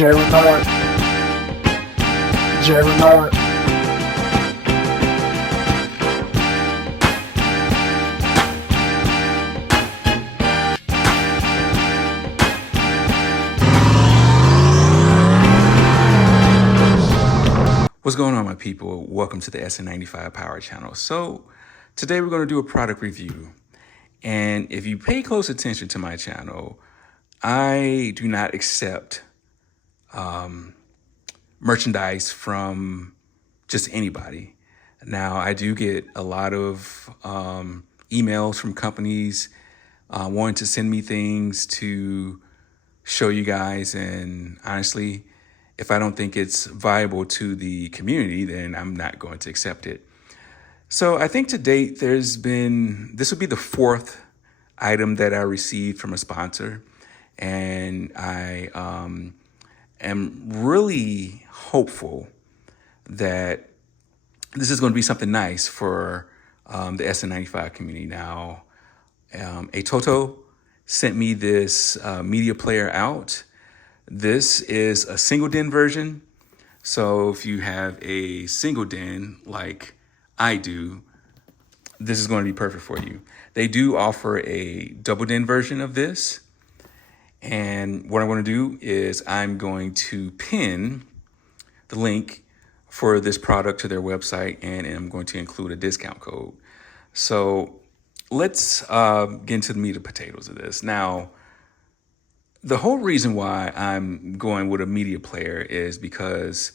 Renard. What's going on, my people? Welcome to the SN95 Power channel. So today we're going to do a product review. And if you pay close attention to my channel, I do not accept merchandise from just anybody. Now, I do get a lot of emails from companies wanting to send me things to show you guys. And honestly, if I don't think it's viable to the community, then I'm not going to accept it. So I think to date, this will be the fourth item that I received from a sponsor. And I am really hopeful that this is going to be something nice for the SN95 community. Now, ATOTO sent me this media player out. This is a single DIN version. So if you have a single DIN like I do, this is going to be perfect for you. They do offer a double DIN version of this. And what I'm going to do is I'm going to pin the link for this product to their website, and I'm going to include a discount code. So let's get into the meat and potatoes of this. Now, the whole reason why I'm going with a media player is because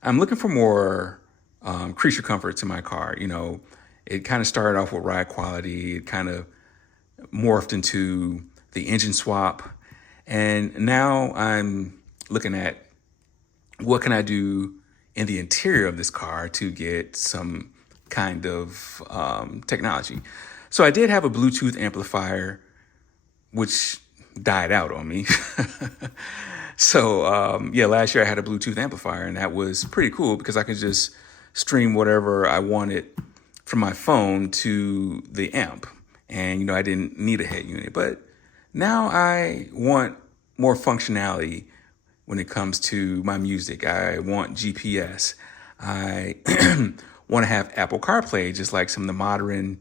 I'm looking for more creature comforts in my car. You know, it kind of started off with ride quality. It kind of morphed into the engine swap. And now I'm looking at what can I do in the interior of this car to get some kind of technology. So I did have a Bluetooth amplifier, which died out on me. So yeah, last year I had a Bluetooth amplifier, and that was pretty cool because I could just stream whatever I wanted from my phone to the amp. And, you know, I didn't need a head unit. But now I want more functionality when it comes to my music. I want GPS. I want to have Apple CarPlay, just like some of the modern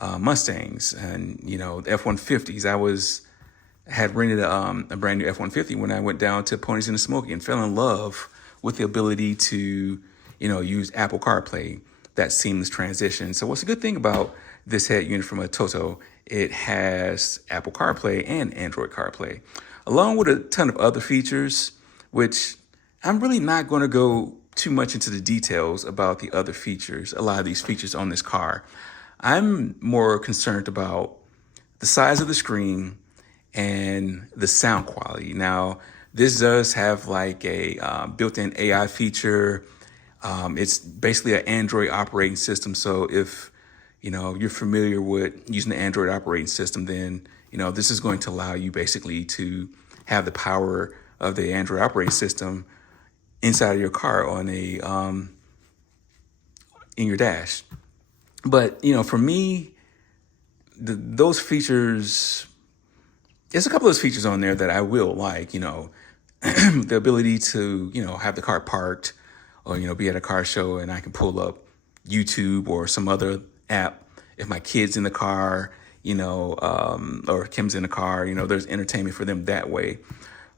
Mustangs and, you know, the F-150s. I had rented a brand new F-150 when I went down to Ponies in the Smoky and fell in love with the ability to, you know, use Apple CarPlay, that seamless transition. So what's a good thing about this head unit from ATOTO, it has Apple CarPlay and Android CarPlay, along with a ton of other features, which I'm really not going to go too much into the details about the other features, a lot of these features on this car. I'm more concerned about the size of the screen and the sound quality. Now, this does have like a built-in AI feature. It's basically an Android operating system. So if, you know, you're familiar with using the Android operating system, then, you know, this is going to allow you basically to have the power of the Android operating system inside of your car on a in your dash. But, you know, for me, those features, there's a couple of those features on there that I will like, you know, the ability to, you know, have the car parked or, you know, be at a car show and I can pull up YouTube or some other app. If my kid's in the car, you know, or Kim's in the car, you know, there's entertainment for them that way.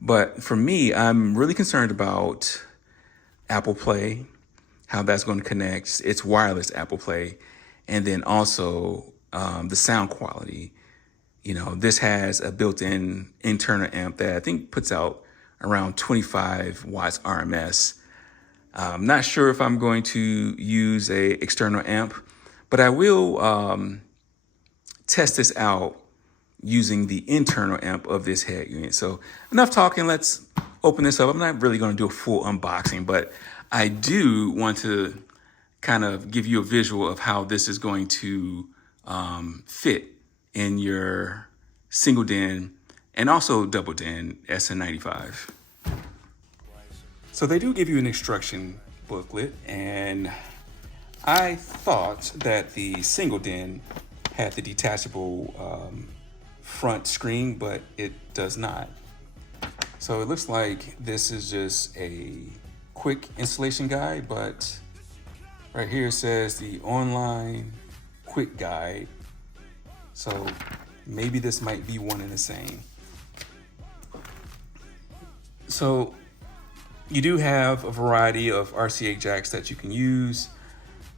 But for me, I'm really concerned about Apple Play, how that's going to connect. It's wireless Apple Play. And then also the sound quality. You know, this has a built-in internal amp that I think puts out around 25 watts RMS. I'm not sure if I'm going to use a external amp, but I will test this out using the internal amp of this head unit. So enough talking, let's open this up. I'm not really going to do a full unboxing, but I do want to kind of give you a visual of how this is going to fit in your single DIN and also double DIN SN95. So they do give you an instruction booklet, and I thought that the single DIN had the detachable front screen, but it does not. So it looks like this is just a quick installation guide, but right here it says the online quick guide. So maybe this might be one and the same. So you do have a variety of RCA jacks that you can use.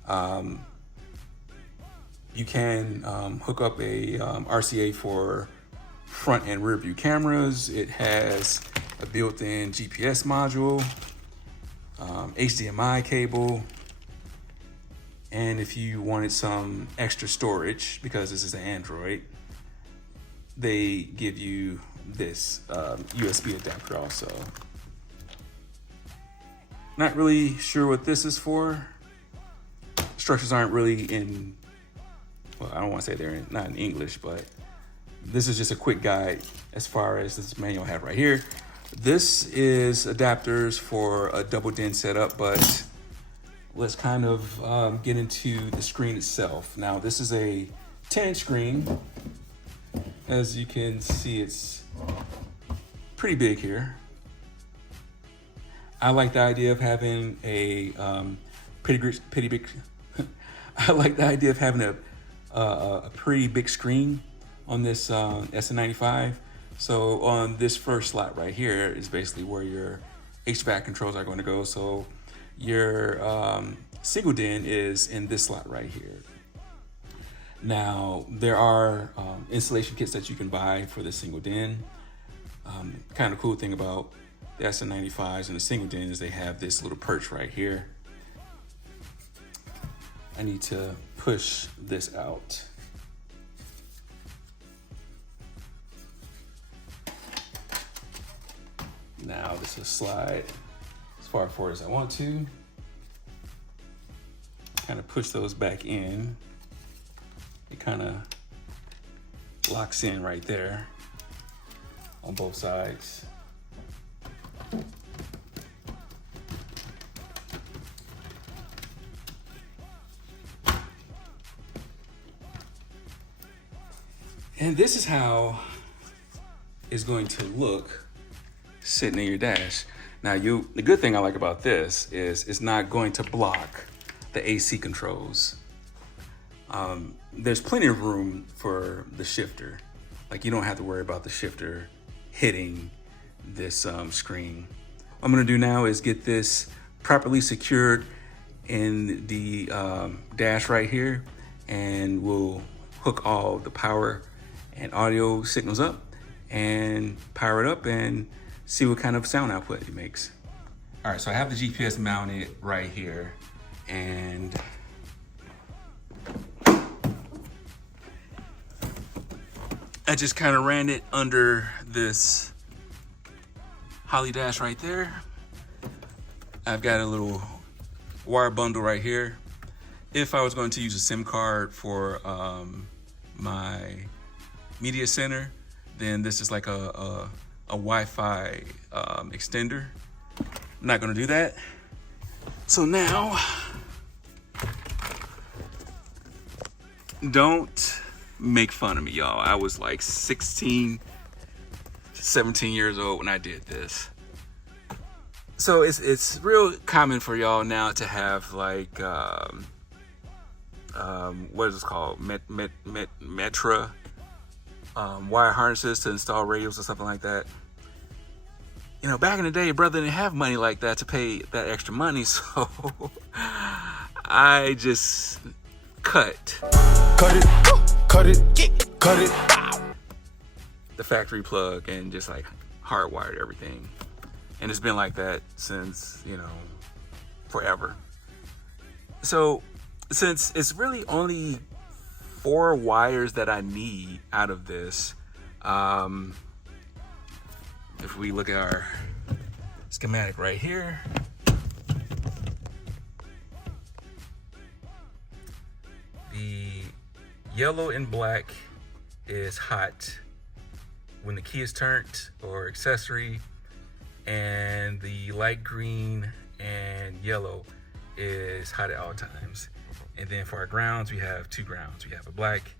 You can hook up a RCA for front and rear view cameras. It has a built-in GPS module, HDMI cable, and if you wanted some extra storage, because this is an Android, they give you this USB adapter also. Not really sure what this is for. Instructions aren't really in, well, I don't want to say they're not in English, but this is just a quick guide as far as this manual I have right here. This is adapters for a double DIN setup, but let's kind of get into the screen itself. Now, this is a 10-inch screen. As you can see, it's pretty big here. I like the idea of having a pretty big. I like the idea of having a pretty big screen on this SN95. So on this first slot right here is basically where your HVAC controls are going to go. So your single DIN is in this slot right here. Now there are installation kits that you can buy for the single DIN. Kind of cool thing about the SN95s and the single DIN is they have this little perch right here. I need to push this out. Now this will slide as far forward as I want to. Kind of push those back in. It kind of locks in right there on both sides. And this is how it's going to look sitting in your dash. Now, the good thing I like about this is it's not going to block the AC controls. There's plenty of room for the shifter. Like, you don't have to worry about the shifter hitting this screen. What I'm gonna do now is get this properly secured in the dash right here, and we'll hook all the power and audio signals up and power it up and see what kind of sound output it makes. All right, so I have the GPS mounted right here, and I just kind of ran it under this Holly dash right there. I've got a little wire bundle right here. If I was going to use a SIM card for my media center, then this is like a Wi-Fi extender. I'm not gonna do that. So now, don't make fun of me, y'all. I was like 16, 17 years old when I did this. So it's real common for y'all now to have like, what is this called? Metra wire harnesses to install radios or something like that. You know, back in the day, brother didn't have money like that to pay that extra money, so I just cut it, the factory plug and just like hardwired everything. And it's been like that since, you know, forever. So since it's really only 4 wires that I need out of this, if we look at our schematic right here, the yellow and black is hot when the key is turned or accessory, and the light green and yellow is hot at all times. And then for our grounds, we have 2 grounds. We have a black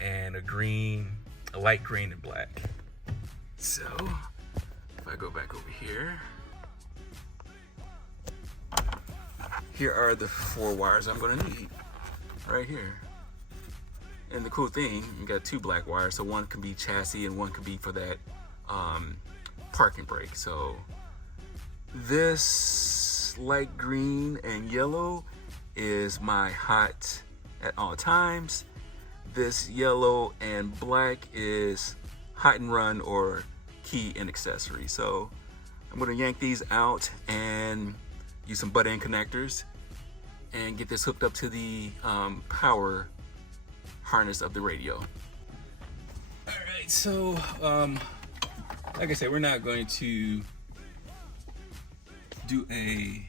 and a green, a light green and black. So If I go back over here, here are the 4 wires I'm gonna need right here. And the cool thing, you got 2 black wires, so one can be chassis and one can be for that parking brake. So this light green and yellow is my hot at all times. This yellow and black is hot and run or key and accessory. So I'm gonna yank these out and use some butt end connectors and get this hooked up to the power harness of the radio. All right, so like I said, we're not going to do a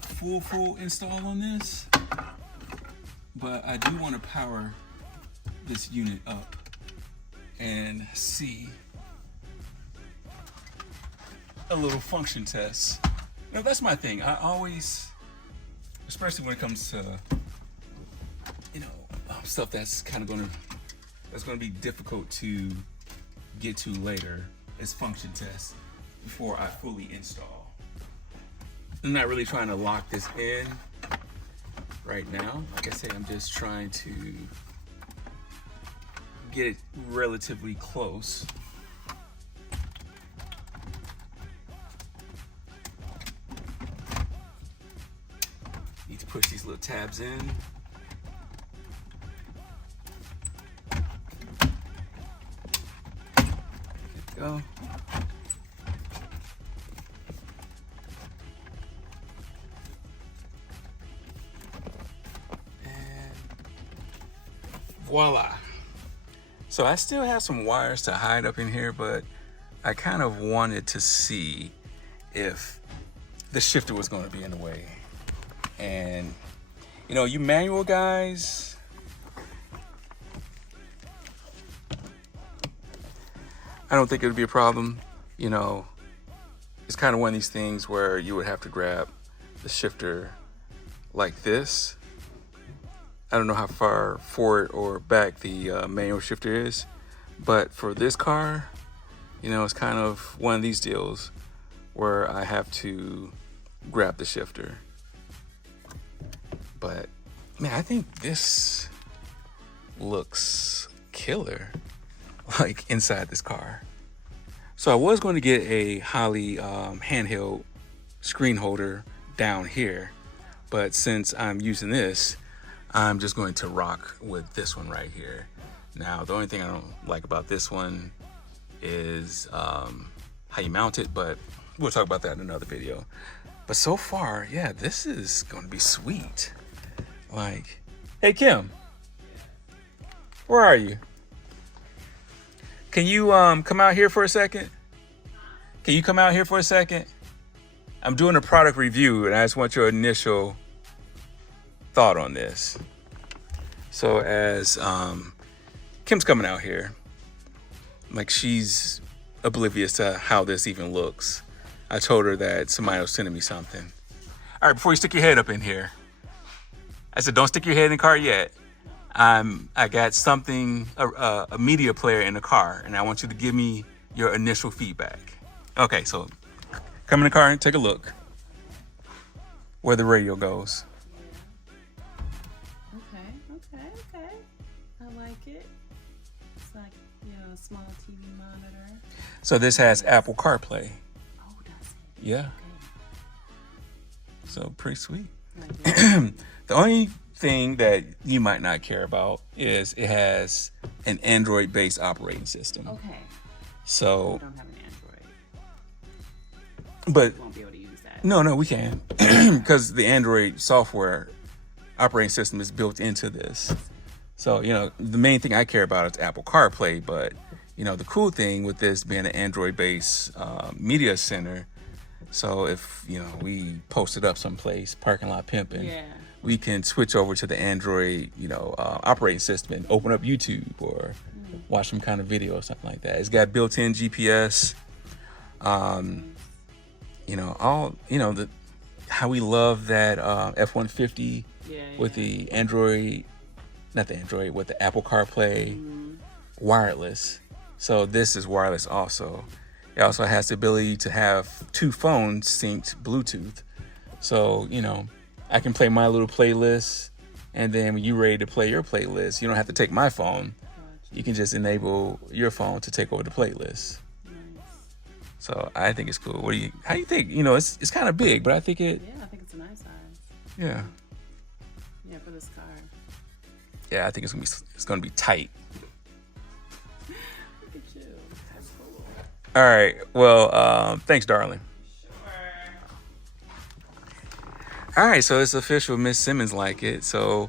full install on this, but I do want to power this unit up and see a little function test. Now that's my thing. I always, especially when it comes to, you know, stuff that's kind of that's gonna be difficult to get to later, is function tests before I fully install. I'm not really trying to lock this in right now. Like I say, I'm just trying to get it relatively close. Need to push these little tabs in. Go. And voila. So I still have some wires to hide up in here, but I kind of wanted to see if the shifter was going to be in the way. And you know, you manual guys, I don't think it would be a problem. You know, it's kind of one of these things where you would have to grab the shifter like this. I don't know how far forward or back the manual shifter is, but for this car, you know, it's kind of one of these deals where I have to grab the shifter. But man, I think this looks killer, like inside this car. So I was going to get a Holley handheld screen holder down here, but since I'm using this, I'm just going to rock with this one right here. Now, the only thing I don't like about this one is how you mount it, but we'll talk about that in another video. But so far, yeah, this is going to be sweet. Like, hey Kim, where are you? Can you come out here for a second? Can you come out here for a second? I'm doing a product review and I just want your initial thought on this. So as Kim's coming out here, like she's oblivious to how this even looks. I told her that somebody was sending me something. All right, before you stick your head up in here, I said, don't stick your head in the car yet. I got something, a media player in the car, and I want you to give me your initial feedback. Okay, so come in the car and take a look where the radio goes. Okay. I like it. It's like, you know, a small TV monitor. So this has Apple CarPlay. Oh, does it? Yeah. Okay. So pretty sweet. Like The only thing that you might not care about is it has an Android-based operating system. okay. So, We don't have an Android. but We won't be able to use that. no, we can, because the Android software operating system is built into this. So, you know, the main thing I care about is Apple CarPlay, but, you know, the cool thing with this being an Android-based media center, so if, you know, we post it up someplace, parking lot pimping, Yeah. we can switch over to the Android, you know, operating system and open up YouTube or watch some kind of video or something like that. It's got built-in GPS. You know, all, you know, how we love that F-150 with the Android, not the Android, with the Apple CarPlay wireless. So this is wireless also. It also has the ability to have 2 phones synced Bluetooth. So, you know, I can play my little playlist, and then when you're ready to play your playlist, you don't have to take my phone. You can just enable your phone to take over the playlist. Nice. So I think it's cool. How do you think? You know, it's kind of big, but I think Yeah, I think it's a nice size. Yeah. Yeah, for this car. Yeah, I think it's gonna be tight. Look at you. That's cool. All right. Well, thanks, darling. All right, so it's official. Miss Simmons like it. So,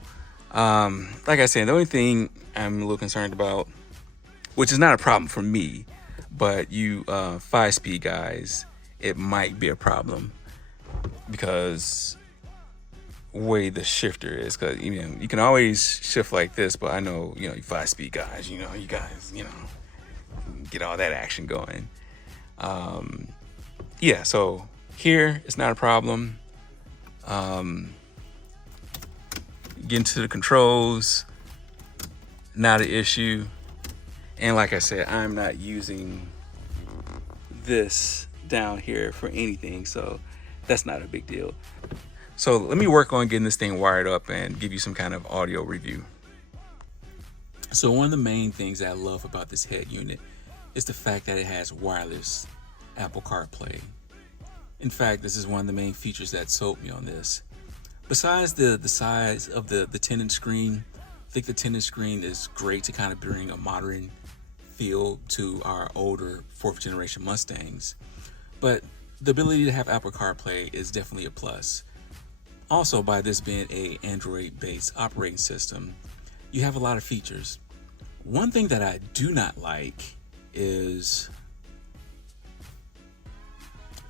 like I said, the only thing I'm a little concerned about, which is not a problem for me, but you 5-speed guys, it might be a problem because way the shifter is. Because you can always shift like this, but I know you 5-speed guys. You guys get all that action going. Yeah. So here it's not a problem. Get into the controls, not an issue. And like I said, I'm not using this down here for anything, so that's not a big deal. So let me work on getting this thing wired up and give you some kind of audio review. So one of the main things that I love about this head unit is the fact that it has wireless Apple CarPlay. In fact, this is one of the main features that sold me on this. Besides the size of the 10-inch screen, I think the 10-inch screen is great to kind of bring a modern feel to our older 4th generation Mustangs. But the ability to have Apple CarPlay is definitely a plus. Also, by this being a Android-based operating system, you have a lot of features. One thing that I do not like is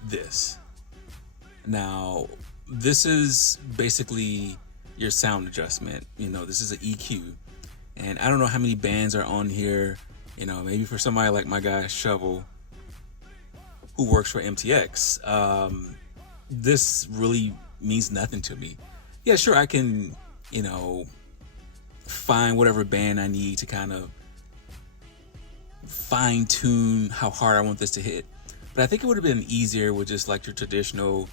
this. Now, this is basically your sound adjustment. This is an EQ, and I don't know how many bands are on here. Maybe for somebody like my guy Shovel, who works for MTX, this really means nothing to me. Yeah, sure, I can, find whatever band I need to kind of fine tune how hard I want this to hit. But I think it would have been easier with just like your traditional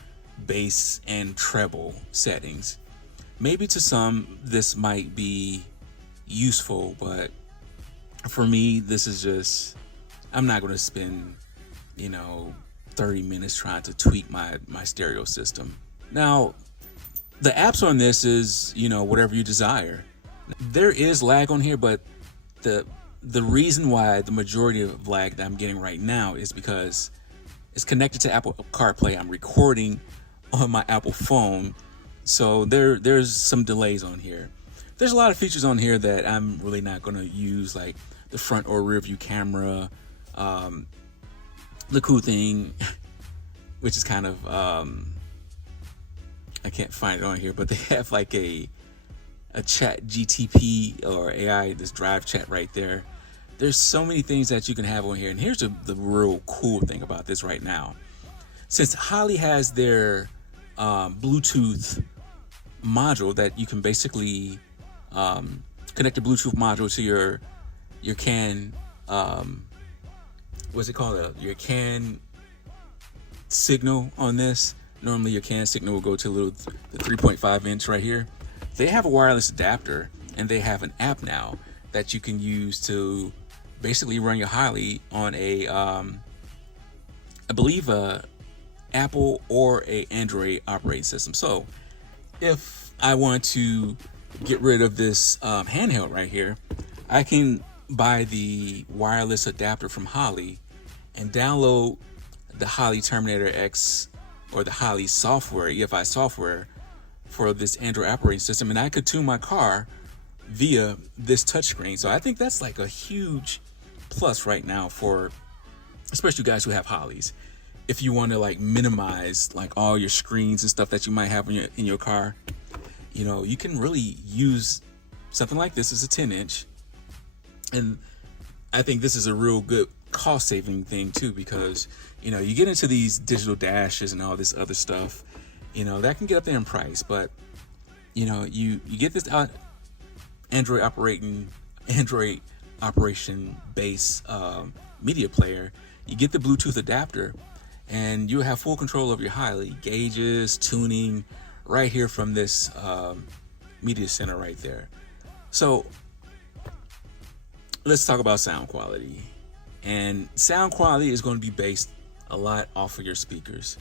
bass and treble settings. Maybe to some this might be useful, but for me, this is just, I'm not going to spend 30 minutes trying to tweak my stereo system. Now, the apps on this is whatever you desire. There is lag on here, but the reason why the majority of lag that I'm getting right now is because it's connected to Apple CarPlay. I'm recording on my Apple phone, so there's some delays on here. There's a lot of features on here that I'm really not going to use, like the front or rear view camera. The cool thing, which is kind of I can't find it on here, but they have like a chat GTP or AI, this drive chat right there. There's so many things that you can have on here, and here's the real cool thing about this right now. Since Holley has their Bluetooth module that you can basically connect a Bluetooth module to your CAN, what's it called? Your CAN signal on this. Normally your CAN signal will go to the 3.5 inch right here. They have a wireless adapter, and they have an app now that you can use to basically run your Holley on a, I believe a Apple or a Android operating system. So if I want to get rid of this handheld right here, I can buy the wireless adapter from Holley and download the Holley Terminator X or the Holley software, EFI software, for this Android operating system, and I could tune my car via this touchscreen. So I think that's like a huge plus right now for especially guys who have Holleys. If you want to like minimize like all your screens and stuff that you might have in your car, you can really use something like this as a 10-inch. And I think this is a real good cost saving thing too, because you get into these digital dashes and all this other stuff, that can get up there in price, but you get this Android operation base media player, you get the Bluetooth adapter, and you'll have full control of your Highly gauges, tuning, right here from this media center right there. So let's talk about sound quality. And sound quality is going to be based a lot off of your speakers.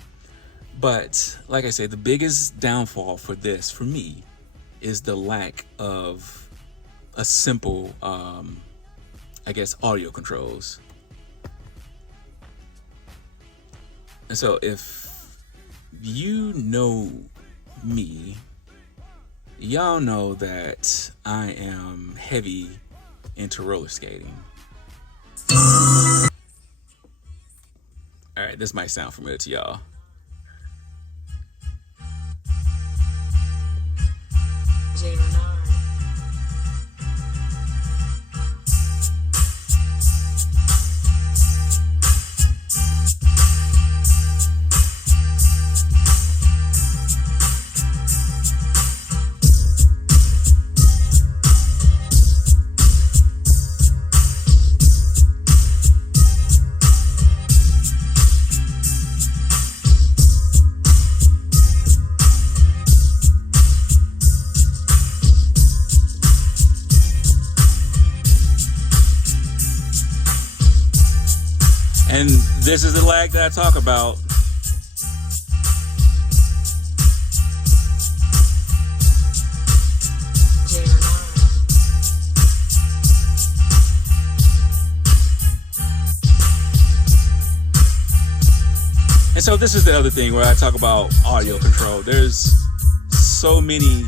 But like I said, the biggest downfall for this, for me, is the lack of a simple, I guess, audio controls. And so if you know me, y'all know that I am heavy into roller skating. All right, this might sound familiar to y'all. And this is the lag that I talk about. And so this is the other thing where I talk about audio control. There's so many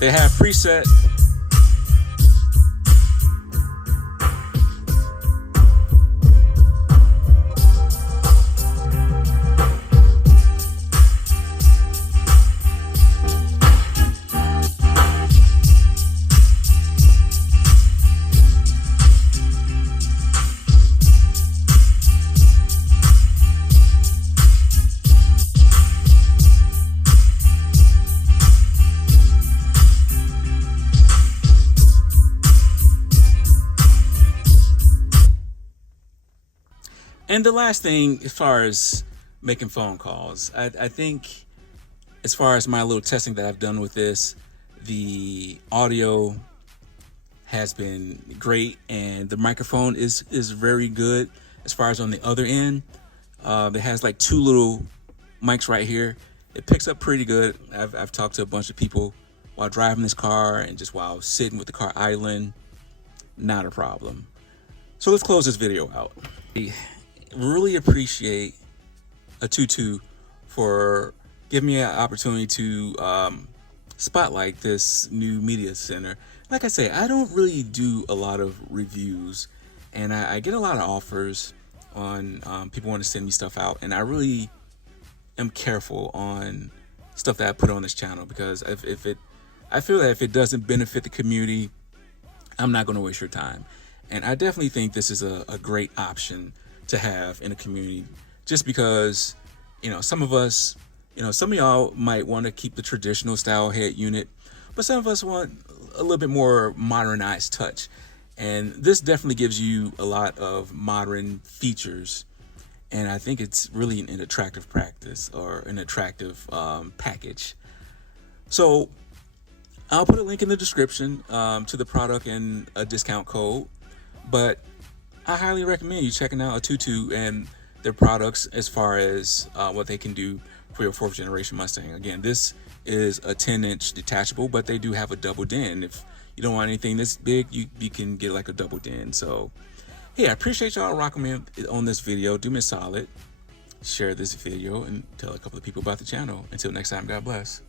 they have preset And the last thing, as far as making phone calls, I think as far as my little testing that I've done with this, the audio has been great and the microphone is very good as far as on the other end. It has like two little mics right here. It picks up pretty good. I've talked to a bunch of people while driving this car and just while sitting with the car idling. Not a problem. So let's close this video out. Really appreciate ATOTO for giving me an opportunity to spotlight this new media center. Like I say, I don't really do a lot of reviews, and I get a lot of offers on people want to send me stuff out, and I really am careful on stuff that I put on this channel, because I feel that if it doesn't benefit the community, I'm not going to waste your time. And I definitely think this is a great option to have in a community, just because, you know, some of us, you know, some of y'all might want to keep the traditional style head unit, but some of us want a little bit more modernized touch. And this definitely gives you a lot of modern features. And I think it's really an attractive practice, or an attractive package. So I'll put a link in the description to the product and a discount code, but I highly recommend you checking out ATOTO and their products as far as what they can do for your 4th generation Mustang. Again, this is a 10-inch detachable, but they do have a double den. If you don't want anything this big, you can get like a double den. So, hey, I appreciate y'all rocking me on this video. Do me a solid, share this video, and tell a couple of people about the channel. Until next time, God bless.